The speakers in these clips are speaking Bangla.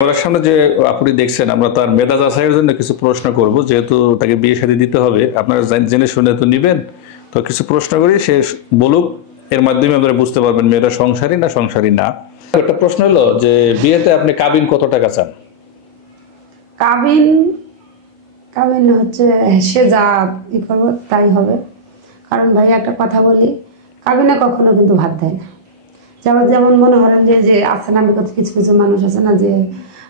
ক্যামেরার সামনে যে আপনি দেখছেন আমরা তার মেধা যাচাইয়ের জন্য কিছু প্রশ্ন করব, যেহেতু তাকে বিয়ে শাদী দিতে হবে, আপনারা জেনে শুনে তো নিবেন। তো কিছু প্রশ্ন করি, সে বলুক, এর মাধ্যমে আপনারা বুঝতে পারবেন মেয়েরা সংসারী না সংসারী না। একটা প্রশ্ন হলো যে বিয়েতে আপনি কাবিন কত টাকা চান? কাবিন কাবিন হচ্ছে সে যা ই করবো তাই হবে। কারণ ভাই একটা কথা বলি, কাবিনে কখনো কিন্তু ভাত দেয় না। যেমন যেমন মনে করেন যে যে আছে না, আমি কিছু কিছু মানুষ আছে না যে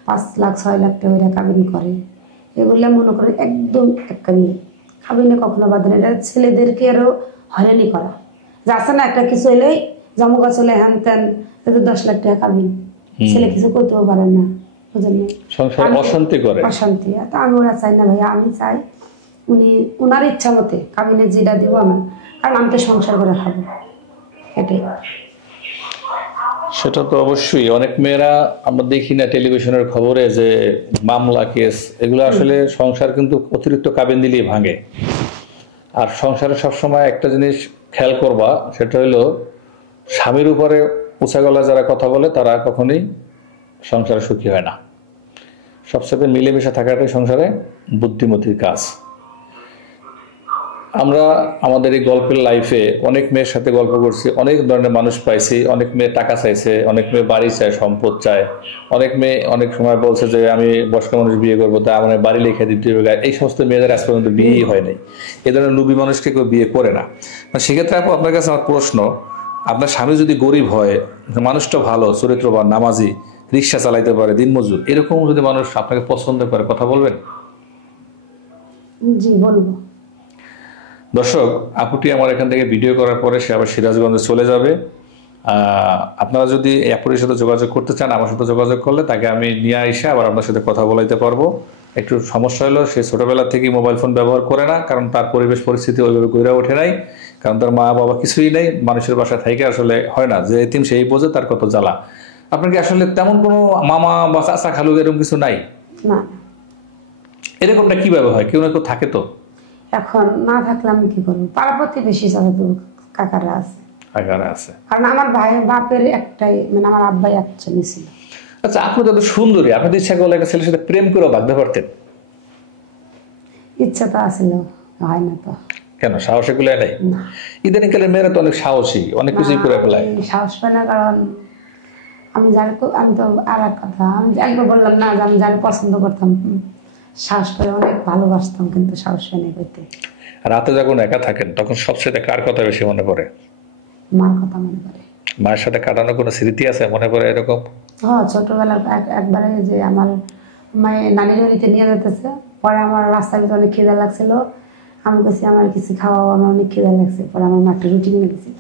5 লাখ 6 লাখ টাকা কাবিন করে, এগুলো মনে করেন একদম এককালীন কাবিনে কখনো বাদ দেয় না। এটা ছেলেদেরকে আরও হয়রানি করা, যে আছে না একটা কিছু এলেই জামুকা চলে হ্যান ত্যান, 10 লাখ টাকা কাবিন, ছেলে কিছু করতেও পারে না, বুঝলেন? সংসার অশান্তি করে, অশান্তি। তা আমি ওরা চাই না ভাইয়া, আমি চাই উনি ওনার ইচ্ছা মতে কাবিনে যেটা দিব আমার, কারণ আমি তো সংসার করে খাবো, এটাই। সেটা তো অবশ্যই। অনেক মেয়েরা আমরা দেখি না টেলিভিশনের খবরে যে মামলা কেস, এগুলো আসলে সংসার কিন্তু অতিরিক্ত কাবিন দিলেই ভাঙে। আর সংসারে সবসময় একটা জিনিস খেয়াল করবা, সেটা হলো স্বামীর উপরে উঁচা গলায় যারা কথা বলে তারা কখনোই সংসারে সুখী হয় না। সবচেয়ে মিলেমিশে থাকাটাই সংসারে বুদ্ধিমতির কাজ। আমরা আমাদের এই গল্পের লাইফে অনেক মেয়ের সাথে গল্প করছি, অনেক ধরনের মানুষ পাইছি। অনেক মেয়ে টাকা চাইছে, অনেক মেয়ে বাড়ি চায়, সম্পদ চায়। অনেক মেয়ে অনেক সময় বলছে যে আমি বয়স্ক মানুষ বিয়ে করবো, তা আমার বাড়ি লিখে দিতে হবে। এই সমস্ত মেয়েদের আজ পর্যন্ত বিয়েই হয় নাই। এই ধরনের লুবি মানুষকে কেউ বিয়ে করে না। সেক্ষেত্রে আপু আপনার কাছে আমার প্রশ্ন, আপনার স্বামী যদি গরিব হয়, মানুষটা ভালো, চরিত্রবান, নামাজি, রিক্সা চালাইতে পারে, দিনমজুর, এরকম যদি মানুষ আপনাকে পছন্দ করে, কথা বলবেন? জি বলবো। দর্শক, আপুটি আমার এখান থেকে ভিডিও করার পরে সে আবার সিরাজগঞ্জে চলে যাবে। আপনারা যদি এই আপুটির সাথে যোগাযোগ করতে চান, আমার সাথে যোগাযোগ করলে তাকে আমি নিয়ে এসে আবার আপনার সাথে কথা বলাইতে পারবো। একটু সমস্যা হলো, সে ছোটবেলা থেকেই মোবাইল ফোন ব্যবহার করে না, কারণ তার পরিবেশ পরিস্থিতি ওইভাবে গড়ে ওঠে নাই। কারণ তার মা বাবা কিছুই নেই, মানুষের বাসায় থেকে আসলে হয় না, যে এতিম সেই বোঝে তার কত জ্বালা। আপনার কি আসলে তেমন কোনো মামা বা চাচা খালু এরকম কিছু নাই? না। এরকমটা কিভাবে হয়? কেউ না কেউ থাকে তো। এখন না থাকলে আমি কি করবো? পাড়া প্রতিবেশী যারা তো কাকারা আছে, কাকারা আছে। কারণ আমার ভাই বাপের একটাই, মানে আমার আব্বাই একটা ছেলে ছিল। আচ্ছা, আপনি তো সুন্দরী, আপনি তো ইচ্ছা করলে একটা ছেলের সাথে প্রেম করেও ভাগতে পারতেন। ইচ্ছা তো আসলে হয় না তো। কেন সাহসে কুলায় নাই? ইদানিং কালের মেয়েরা তো অনেক সাহসী, অনেক কিছুই করে ফেলায়। সাহস পায় না, কারণ আমি জানি, আমি তো আর এক কথা, আমি একবার বললাম না যে আমি জানি পছন্দ করতাম, সাহস করে অনেক ভালোবাসতাম, কিন্তু সাহস পায় না করতে। রাতে যখন একা থাকেন তখন সবচেয়ে কার কথা বেশি মনে পড়ে? মার কথা মনে পড়ে। মায়ের সাথে কাটানো কোনো স্মৃতি আছে মনে পড়ে এরকম? হ্যাঁ, ছোটবেলার একবারে যে আমার মায়ের নানির বাড়িতে নিয়ে যেতেছে, পরে আমার রাস্তার ভিতরে অনেক খিদা লাগছিল, আমি বলছি আমার কিছু খাওয়াও, আমার অনেক খিদা লাগছে, পরে আমার মা একটা রুটি কিনে দিয়েছিল।